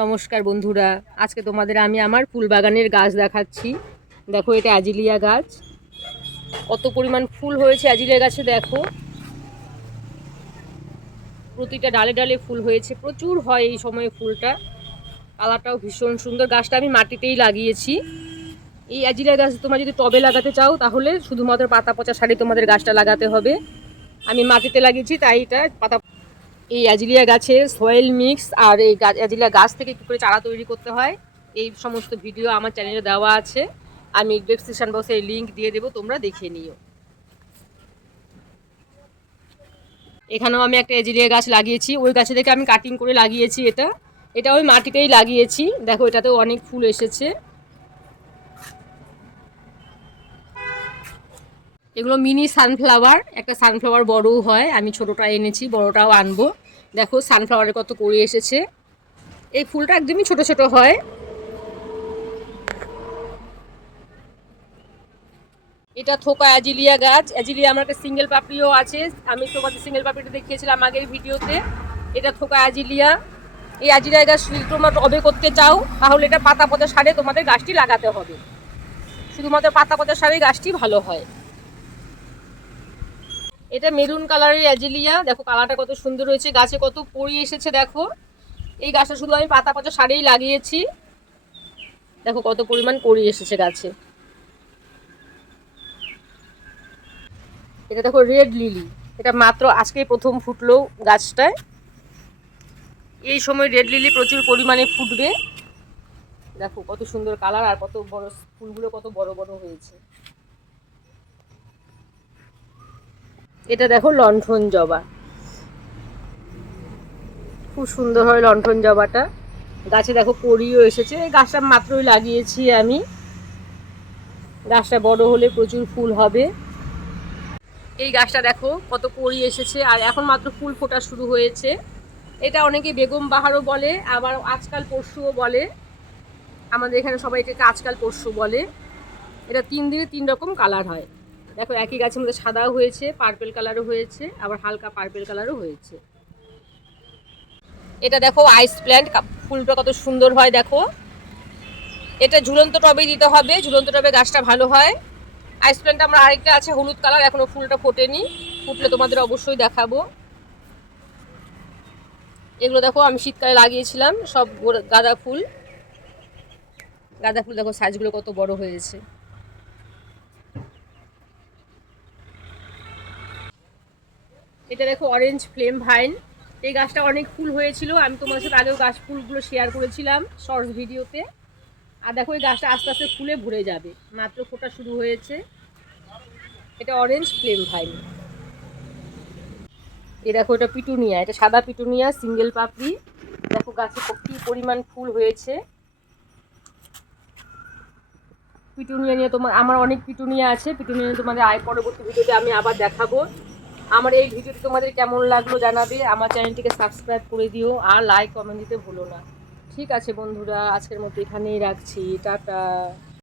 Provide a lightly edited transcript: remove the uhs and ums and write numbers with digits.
নমস্কার বন্ধুরা, আজকে তোমাদের আমি আমার ফুল বাগানের গাছ দেখাচ্ছি। দেখো, এটা অ্যাজিলিয়া গাছ। কত পরিমাণ ফুল হয়েছে অ্যাজিলিয়া গাছে দেখো। প্রতিটা ডালে ডালে ফুল হয়েছে, প্রচুর হয় এই সময়ে ফুলটা। কালারটাও ভীষণ সুন্দর। গাছটা আমি মাটিতেই লাগিয়েছি। এই অ্যাজিলিয়া গাছ তোমরা যদি টবে লাগাতে চাও তাহলে শুধুমাত্র পাতা পচা সারে তোমাদের গাছটা লাগাতে হবে। আমি মাটিতে লাগিয়েছি, তাই এটা পাতা। এই অ্যাজিলিয়া গাছে সয়েল মিক্স আর এই অ্যাজিলিয়া গাছ থেকে কী করে চারা তৈরি করতে হয় এই সমস্ত ভিডিও আমার চ্যানেলে দেওয়া আছে। আমি ডেসক্রিপশন বক্সে এই লিঙ্ক দিয়ে দেবো, তোমরা দেখে নিও। এখানেও আমি একটা অ্যাজিলিয়া গাছ লাগিয়েছি, ওই গাছে থেকে আমি কাটিং করে লাগিয়েছি। এটা ওই মাটিতেই লাগিয়েছি। দেখো, এটাতেও অনেক ফুল এসেছে। এগুলো মিনি সানফ্লাওয়ার। একটা সানফ্লাওয়ার বড়ও হয়, আমি ছোটোটা এনেছি, বড়টাও আনবো। দেখো সানফ্লাওয়ারের কত করে এসেছে। এই ফুলটা একদমই ছোট ছোট হয়। এটা থোকা অ্যাজিলিয়া গাছ। অ্যাজিলিয়া আমার একটা সিঙ্গেল পাপড়িও আছে, আমি তোমাদের সিঙ্গেল পাপড়িটা দেখিয়েছিলাম আগের ভিডিওতে। এটা থোকা অ্যাজিলিয়া। এই অ্যাজিলিয়া গাছ যদি তোমরা টবে করতে চাও তাহলে এটা পাতা পচা সারে তোমাদের গাছটি লাগাতে হবে। শুধুমাত্র পাতা পচা সারে গাছটি ভালো হয়। এটা মেরুন কালারের অ্যাজিলিয়া। দেখো কালারটা কত সুন্দর হয়েছে, গাছে কত পড়ি এসেছে দেখো। এই গাছটা শুধু আমি পাতা পচা সারেই লাগিয়েছি। দেখো কত পরিমাণ কড়ি এসেছে গাছে। এটা দেখো রেড লিলি। এটা মাত্র আজকেই প্রথম ফুটলো গাছটায়। এই সময় রেড লিলি প্রচুর পরিমাণে ফুটবে। দেখো কত সুন্দর কালার, আর কত বড় ফুলগুলো, কত বড় বড় হয়েছে। এটা দেখো লণ্ঠন জবা। খুব সুন্দর হয় লণ্ঠন জবাটা। গাছে দেখো কড়িও এসেছে। এই গাছটা মাত্রই লাগিয়েছি আমি। গাছটা বড় হলে প্রচুর ফুল হবে। এই গাছটা দেখো কত কড়ি এসেছে, আর এখন মাত্র ফুল ফোটা শুরু হয়েছে। এটা অনেকে বেগম বাহারও বলে, আবার আজকাল পরশুও বলে। আমাদের এখানে সবাই এটাকে আজকাল পরশু বলে। এটা 3 দিনে 3 রকম কালার হয়। দেখো একই গাছের মধ্যে সাদাও হয়েছে, পার্পেল কালারও হয়েছে, আবার হালকা পার্পেল কালারও হয়েছে। এটা দেখো আইস প্ল্যান্ট। ফুলটা কত সুন্দর হয় দেখো। এটা ঝুলন্ত টবে দিতে হবে, ঝুলন্ত টবে গাছটা ভালো হয়। আইস প্ল্যান্ট আমার আরেকটা আছে হলুদ কালার, এখনো ফুলটা ফোটেনি। ফুটলে তোমাদের অবশ্যই দেখাবো। এগুলো দেখো আমি শীতকালে লাগিয়েছিলাম সব গাঁদা ফুল। গাঁদা ফুল দেখো সাইজগুলো কত বড় হয়েছে। এটা দেখো অরেঞ্জ ফ্লেম ভাইন। এই গাছটা অনেক ফুল হয়েছিল, আমি তোমাদের সাথে আগেও গাছ ফুলগুলো শেয়ার করেছিলাম শর্টস ভিডিওতে। আর দেখো এই গাছটা আস্তে আস্তে ফুলে ভরে যাবে, মাত্র ফোটা শুরু হয়েছে। এটা অরেঞ্জ ফ্লেম ভাইন। এই দেখো এটা পিটুনিয়া, এটা সাদা পিটুনিয়া সিঙ্গেল পাপড়ি। দেখো গাছে কি পরিমাণ ফুল হয়েছে। পিটুনিয়া নিয়ে আমার অনেক পিটুনিয়া আছে। পিটুনিয়া নিয়ে তোমাদের পরবর্তী ভিডিওতে আমি আবার দেখাবো। আমার এই ভিডিওটি তোমাদের কেমন লাগলো জানাবে। আমার চ্যানেলটিকে সাবস্ক্রাইব করে দিও, আর লাইক কমেন্ট দিতে ভুলো না। ঠিক আছে বন্ধুরা, আজকের মতো এখানেই রাখছি। টাটা।